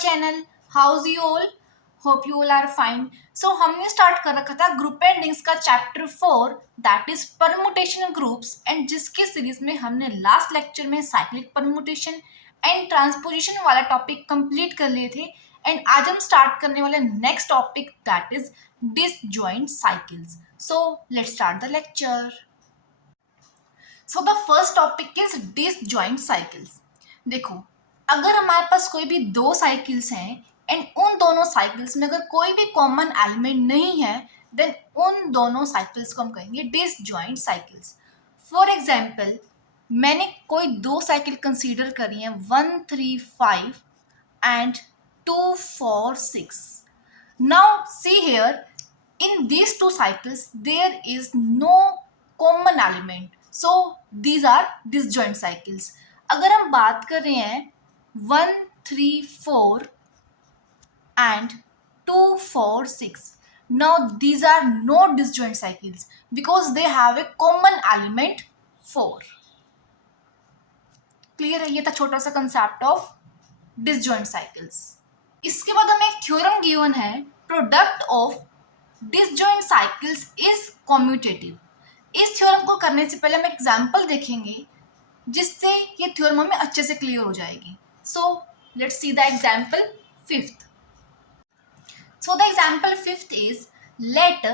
channel. How's you all? Hope you all are fine. So हमने start कर रखा था ग्रुप एंडिंग्स का chapter 4 that is permutation groups and जिसके series में हमने लास्ट लेक्चर में साइक्लिक परमुटेशन एंड ट्रांसपोजिशन वाला टॉपिक कंप्लीट कर लिए थे एंड आज हम स्टार्ट करने वाले next topic that is disjoint cycles. So let's start the lecture. So the first topic is disjoint cycles. देखो, अगर हमारे पास कोई भी दो साइकिल्स हैं एंड उन दोनों साइकिल्स में अगर कोई भी कॉमन एलिमेंट नहीं है देन उन दोनों साइकिल्स को हम कहेंगे डिसजॉइंट साइकिल्स. फॉर एग्जाम्पल, मैंने कोई दो साइकिल कंसीडर करी हैं 1 3 5 and 2 4 6. Now see here, in these two cycles there is no common element, so these are disjoint cycles. अगर हम बात कर रहे हैं 1 3 4 and 2 4 6, now these are no disjoint cycles because they have a common element 4. Clear है? ये था छोटा सा कंसेप्ट ऑफ डिसजॉइंट साइकिल्स. इसके बाद हमें एक थ्योरम गिवन है, product of disjoint cycles is commutative. इस थ्योरम को करने से पहले हम एग्जांपल देखेंगे जिससे ये थ्योरम हमें अच्छे से क्लियर हो जाएगी. So let's see the example fifth. So the example fifth is let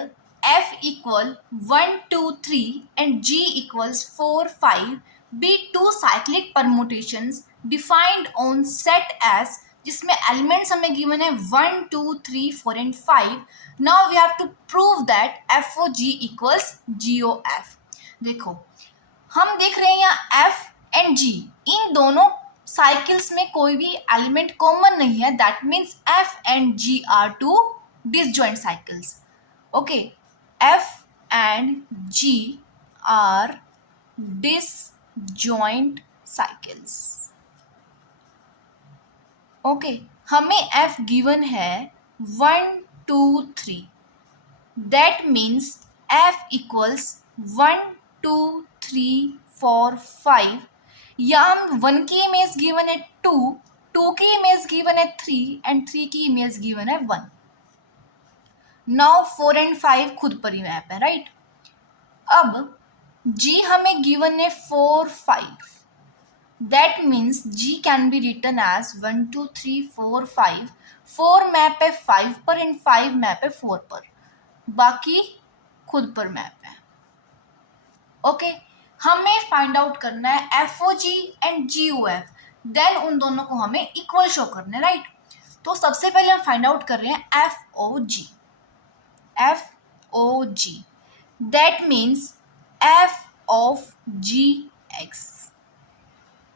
f equal 1 2 3 and g equals 4 5 be two cyclic permutations defined on set as, जिसमें एलिमेंट्स हमें गिवन है 1 2 3 4 and 5. Now we have to prove that F O G equals G O F. देखो, हम देख रहे हैं यहाँ F and जी, इन दोनों साइकिल्स में कोई भी एलिमेंट कॉमन नहीं है. That means F and G are two disjoint cycles. Okay, F and G are disjoint cycles. Okay, हमें f गिवन है 1 2 3. That means f equals 1 2 3 4 5. या हम 1 की इमेज गिवन है 2, 2 की इमेज गिवन है 3 एंड 3 की इमेज गिवन है 1. नाउ 4 एंड 5 खुद पर ही मैप है, राइट? अब g हमें गिवन है 4 5. That means G can be written as 1 2 3 4 5. 4 map है 5 पर एंड 5 मैप है 4 पर, बाकी खुद पर मैप है. ओके, हमें फाइंड आउट करना है F O G and G O F. Then उन दोनों को हमें इक्वल शो करना है, राइट? तो सबसे पहले हम फाइंड आउट कर रहे हैं F O G. F O G that means F of G X.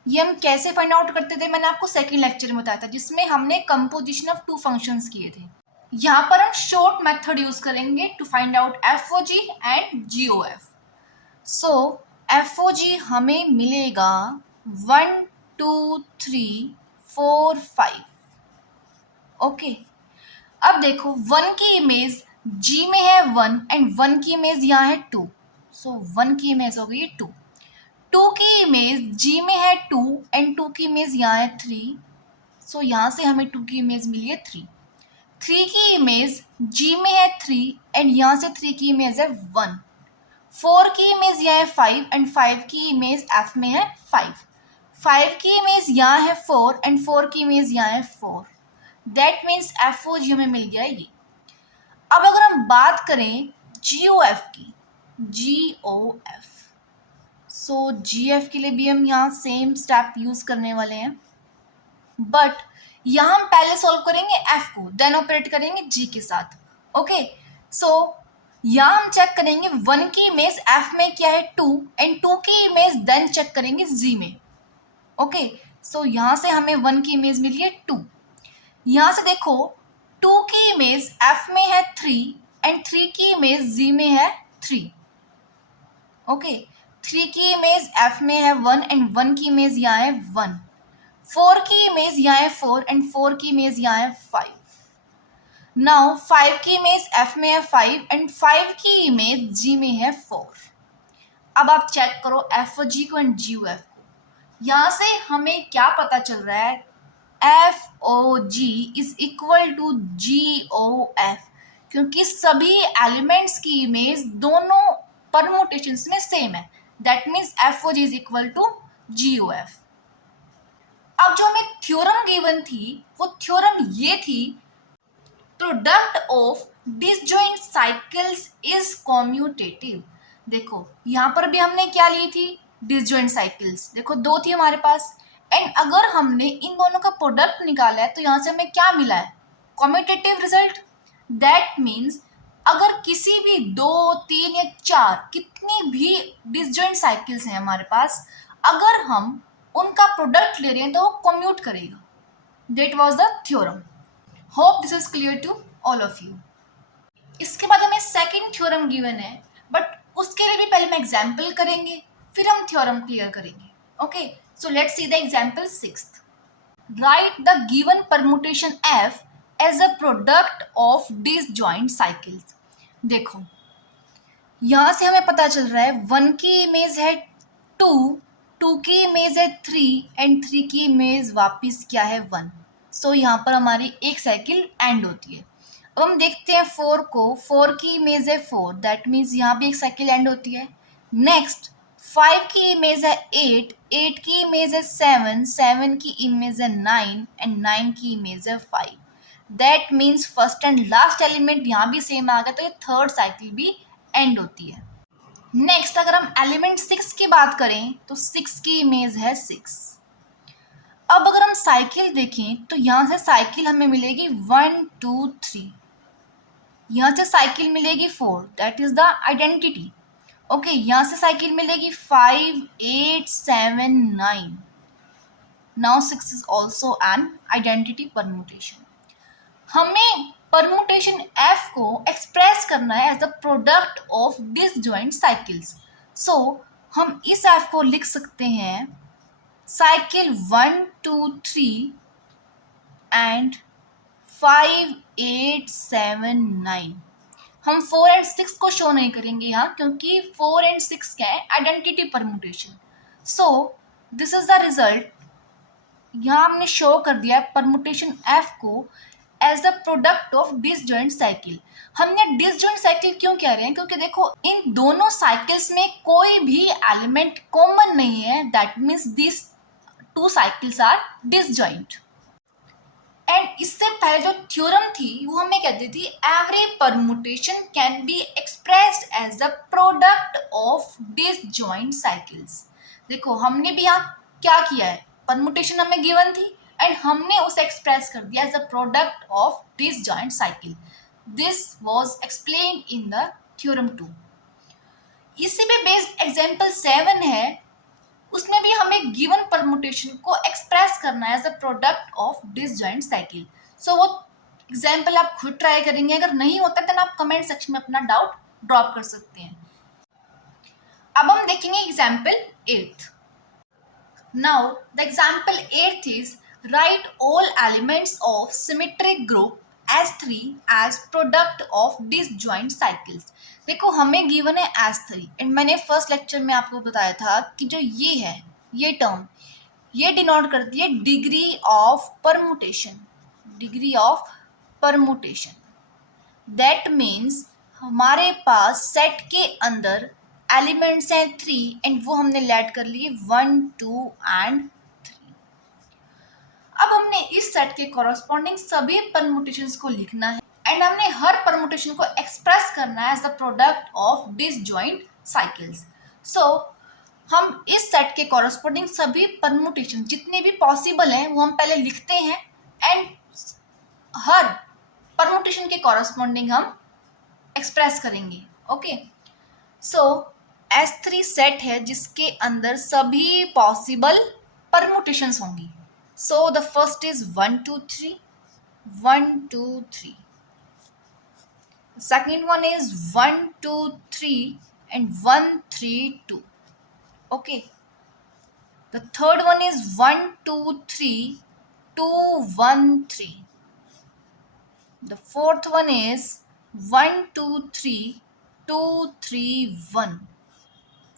ये हम कैसे फाइंड आउट करते थे मैंने आपको सेकंड लेक्चर में बताया था, जिसमें हमने कंपोजिशन ऑफ टू फंक्शंस किए थे. यहाँ पर हम शॉर्ट मेथड यूज करेंगे to find out F O G and G O F. So F O G हमें मिलेगा 1 2 3 4 5. ओके, अब देखो 1 की इमेज जी में है 1 एंड 1 की इमेज यहाँ है 2. सो 1 की इमेज हो गई 2. 2 की इमेज जी में है 2 एंड 2 की इमेज यहाँ है 3. सो यहाँ से हमें 2 की इमेज मिली है 3. 3 की इमेज जी में है 3 एंड यहाँ से 3 की इमेज है 1. 4 की इमेज यहाँ है 5 एंड 5 की इमेज एफ में है 5. 5 की इमेज यहाँ है 4 एंड 4 की इमेज यहाँ है 4. That means F O G हमें मिल गया ये. अब अगर हम बात करें जी ओ एफ की, जी ओ एफ, सो जी एफ के लिए भी हम यहाँ सेम स्टेप यूज करने वाले हैं, बट यहाँ हम पहले सॉल्व करेंगे एफ को, देन ऑपरेट करेंगे जी के साथ. ओके, सो यहाँ हम चेक करेंगे 1 की इमेज एफ में क्या है 2 एंड 2 की इमेज देन चेक करेंगे जी में. ओके, सो यहाँ से हमें 1 की इमेज मिली है 2. यहाँ से देखो 2 की इमेज एफ में है 3 एंड 3 की इमेज जी में है 3. ओके, 3 की इमेज f में है 1 एंड 1 की इमेज यहाँ है 1. 4 की इमेज यहाँ है 4 एंड 4 की इमेज यहाँ है 5. नाउ 5 की इमेज f में है 5 एंड 5 की इमेज g में है 4. अब आप चेक करो एफ ओ जी को एंड जी ओ एफ को. यहाँ से हमें क्या पता चल रहा है FOG is equal to GOF, क्योंकि सभी एलिमेंट्स की इमेज दोनों परमुटेशंस में सेम है। That means FOG is equal to GOF। अब जो हमें थ्योरम गिवन थी वो थ्योरम ये थी, product of disjoint cycles is commutative. देखो यहाँ पर भी हमने क्या ली थी, डिसजॉइंट साइकिल्स। देखो दो थी हमारे पास, एंड अगर हमने इन दोनों का प्रोडक्ट निकाला है तो यहाँ से हमें क्या मिला है, कॉम्यूटेटिव रिजल्ट। दैट मीन्स अगर किसी भी दो, तीन या चार कितनी भी डिसजॉइंट साइकिल्स हैं हमारे पास, अगर हम उनका प्रोडक्ट ले रहे हैं तो वो कम्यूट करेगा। That was the theorem. Hope this is clear to all of you. इसके बाद हमें सेकंड थ्योरम गिवन है, बट उसके लिए भी पहले हम एग्जाम्पल करेंगे, फिर हम थ्योरम क्लियर करेंगे। Okay, so let's see the example sixth. Right the given permutation F as a product of disjoint cycles. देखो यहां से हमें पता चल रहा है वन की इमेज है टू, टू की इमेज है थ्री, एंड थ्री की इमेज वापिस क्या है वन। सो यहाँ पर हमारी एक साइकिल एंड होती है। अब हम देखते हैं फोर को, फोर की इमेज है फोर, दैट मीन्स यहाँ भी एक साइकिल एंड होती है। नेक्स्ट फाइव की इमेज है एट, एट की इमेज है सेवन, सेवन की इमेज है नाइन, एंड नाइन की इमेज है five. That means first and last element यहाँ भी सेम आ गया, तो ये थर्ड साइकिल भी एंड होती है। नेक्स्ट अगर हम एलिमेंट सिक्स की बात करें तो सिक्स की इमेज है सिक्स। अब अगर हम साइकिल देखें तो यहाँ से साइकिल हमें मिलेगी वन टू थ्री, यहाँ से साइकिल मिलेगी four, that is the identity. Okay, यहाँ से साइकिल मिलेगी five, eight, seven, nine. Now six is also an identity permutation. हमें परमुटेशन एफ को एक्सप्रेस करना है as the product of disjoint cycles. So हम इस एफ को लिख सकते हैं cycle one two three and five, eight, seven, nine. हम फोर एंड सिक्स को शो नहीं करेंगे यहाँ, क्योंकि फोर एंड सिक्स क्या है, identity permutation. So this is the result. यहाँ हमने शो कर दिया है परमुटेशन एफ को as the product of disjoint cycle. हमने डिसजॉइंट साइकिल क्यों कह रहे हैं, क्योंकि देखो इन दोनों साइकिल्स में कोई भी एलिमेंट कॉमन नहीं है, that means this two cycles are disjoint. And इससे पहले जो थ्योरम थी वो हमें कहती थी every permutation can be expressed as the product of disjoint cycles. देखो हमने भी यहाँ क्या किया है, परमुटेशन हमें गिवन थी एंड हमने उसे एक्सप्रेस कर दिया as a product of disjoint cycle. This was explained in the theorem 2। इसी पे बेस्ड एग्जांपल 7 है, उसमें भी हमें गिवन परमुटेशन को एक्सप्रेस करना है as a product of disjoint cycle. So वो एग्जाम्पल आप खुद ट्राई करेंगे, अगर नहीं होता तो आप कमेंट सेक्शन में अपना डाउट ड्रॉप कर सकते हैं। अब हम देखेंगे example 8। Now the example 8 is right all elements of symmetric group S3 as product of disjoint cycles. देखो हमें गिवन है S3 एंड मैंने फर्स्ट लेक्चर में आपको बताया था कि जो ये है, ये टर्म ये डिनोट करती है degree of permutation, degree of permutation. That means हमारे पास सेट के अंदर एलिमेंट्स हैं थ्री एंड वो हमने लेट कर लिए वन, टू एंड थ्री। अब हमने इस सेट के कॉरस्पॉन्डिंग सभी परमुटेशंस को लिखना है एंड हमने हर परमुटेशन को एक्सप्रेस करना है as the product of disjoint cycles. So हम इस सेट के कॉरस्पॉन्डिंग सभी परमुटेशन जितने भी पॉसिबल हैं वो हम पहले लिखते हैं एंड हर परमुटेशन के कॉरस्पॉन्डिंग हम एक्सप्रेस करेंगे। ओके, सो S3 सेट है जिसके अंदर सभी पॉसिबल परमुटेशंस होंगी। So the first is 1 2 3, 1 2 3. The second one is 1 2 3 and 1 3 2. Okay. The third one is 1 2 3 2 1 3. The fourth one is 1 2 3 2 3 1.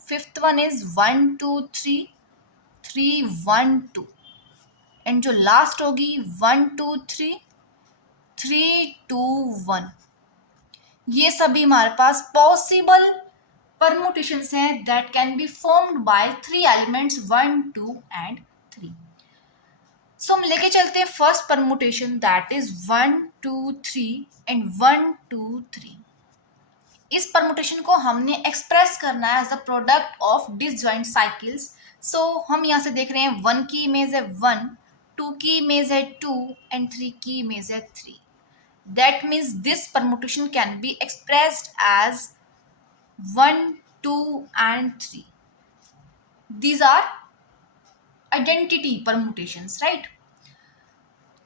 Fifth one is 1 2 3 3 1 2. And जो last होगी 1 2 3 3 2 1। ये सभी हमारे पास पॉसिबल परमुटेशंस हैं that can be formed by 3 elements 1 2 and 3। सो हम लेके चलते हैं first permutation that is 1 2 3 and 1 2 3। इस परमुटेशन को हमने एक्सप्रेस करना है as the product of disjoint cycles. So हम यहाँ से देख रहे हैं 1 की इमेज है 1, 2 की इमेज है 2 एंड 3 की इमेज है 3। That means this permutation can be expressed as 1 2 and 3. These are identity permutations, right?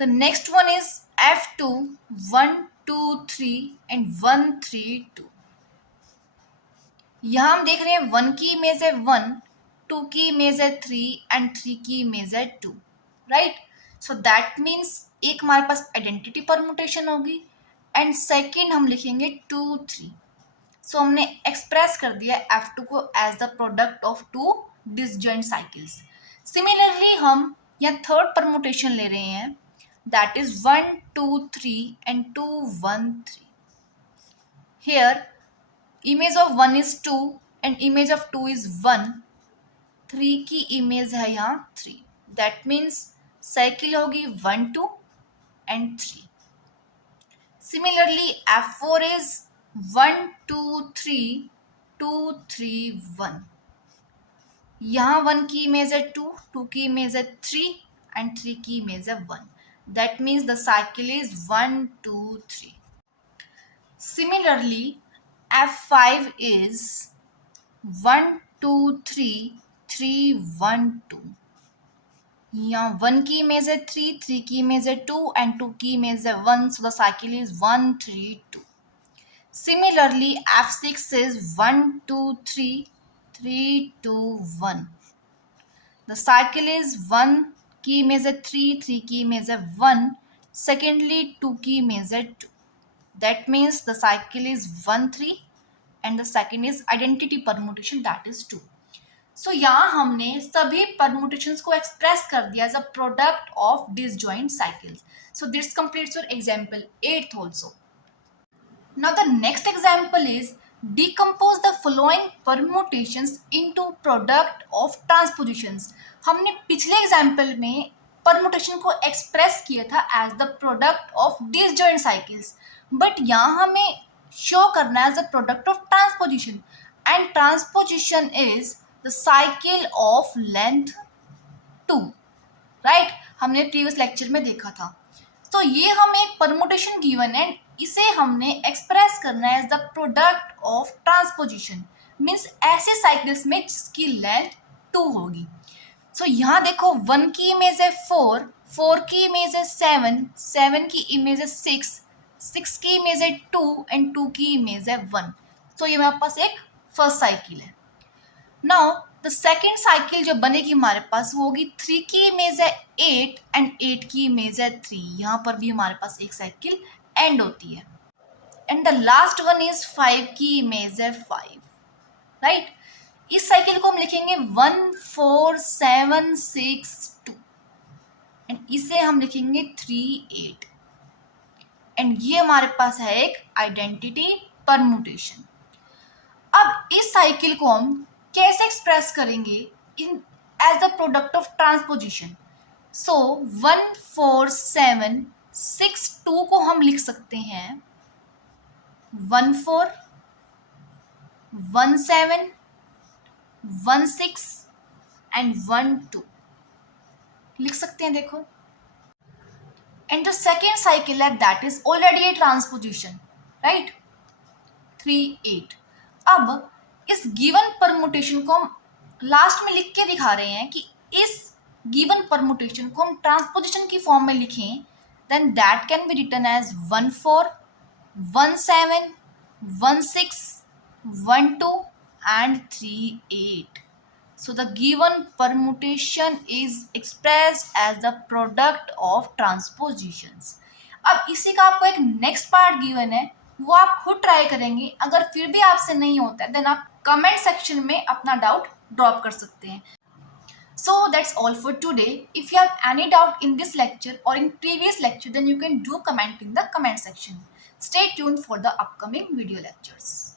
The next one is F2 1 2 3 and 1 3 2. यहाँ हम देख रहे हैं 1 की इमेज है 1, 2 की इमेज है 3 एंड 3 की इमेज है 2, राइट? सो दैट मीन्स एक हमारे पास आइडेंटिटी परमुटेशन होगी एंड सेकेंड हम लिखेंगे 2 3। सो हमने एक्सप्रेस कर दिया F2 को as the product of two disjoint cycles. Similarly हम यहाँ थर्ड परमुटेशन ले रहे हैं that is 1 2 3 and 2 1 3। Here image of 1 is 2 and image of 2 is 1। 3 की इमेज है यहाँ 3। दैट मीन्स साइकिल होगी 1 2 and 3। Similarly, F4 is 1 2 3 2 3 1। यहाँ 1 की इमेज है 2, 2 की इमेज है 3 एंड 3 की इमेज है 1। That means the cycle is 1 2 3। Similarly, F5 is 1 2 3 3 1 2। यहाँ 1 की इमेज है 3, 3 की इमेज है 2 एंड 2 की इमेज है 1। So the cycle is 1 3 2। Similarly, F6 is 1 2 3 3 2 1। The cycle is 1 की इमेज है 3, 3 की इमेज है 1, secondly 2 की इमेज है 2। That means the cycle is 1 3 and the second is identity permutation that is 2। सो यहाँ हमने सभी परमुटेशंस को एक्सप्रेस कर दिया as a product of disjoint cycles. So this completes your example 8th also। Now the next example is decompose the following permutations into product of transpositions। हमने पिछले example में permutation को एक्सप्रेस किया था as the product of disjoint cycles, but यहाँ हमें show करना है as the product of transposition and transposition is the cycle of length 2, right? हमने प्रीवियस लेक्चर में देखा था। तो ये हमें एक परमुटेशन गिवन है, इसे हमने एक्सप्रेस करना है as the product of transposition, means ऐसे साइकिल्स में जिसकी लेंथ 2 होगी। सो यहाँ देखो 1 की इमेज है 4, 4 की इमेज है 7, 7 की इमेज है 6, 6 की इमेज है 2 एंड 2 की इमेज है 1। सो ये हमारे पास एक फर्स्ट साइकिल है। नाउ द सेकेंड साइकिल जो बनेगी हमारे पास वो होगी 3 की इमेज है 8 एंड 8 की इमेज है 3। यहाँ पर भी हमारे पास एक साइकिल एंड होती है and the last one is 5 की इमेज है 5, राइट? इस साइकिल को हम लिखेंगे 1 4 7 6 2 एंड इसे हम लिखेंगे 3 8 एंड ये हमारे पास है एक आइडेंटिटी परमुटेशन। अब इस साइकिल को हम कैसे एक्सप्रेस करेंगे इन as the product of transposition? So 1 4 7 6 2 को हम लिख सकते हैं 1 4 1 7 1 6 एंड 1 2 लिख सकते हैं, देखो। एंड द सेकेंड साइकिल है that is already A transposition, right? 3 8। अब इस गिवन परमुटेशन को हम लास्ट में लिख के दिखा रहे हैं कि इस गिवन परमुटेशन को हम ट्रांसपोजिशन की फॉर्म में लिखें, then that can be written as 1 4 1 7 1 6 1 2 and 3 8। So the given permutation is expressed as the product of transpositions। अब इसी का आपको एक नेक्स्ट पार्ट गिवन है, वो आप खुद ट्राई करेंगे। अगर फिर भी आपसे नहीं होता है देन आप कमेंट सेक्शन में अपना डाउट ड्रॉप कर सकते हैं। So that's all for today. If you have any doubt in this lecture or in previous lecture, then you can do comment in the comment section. Stay tuned for the upcoming video lectures.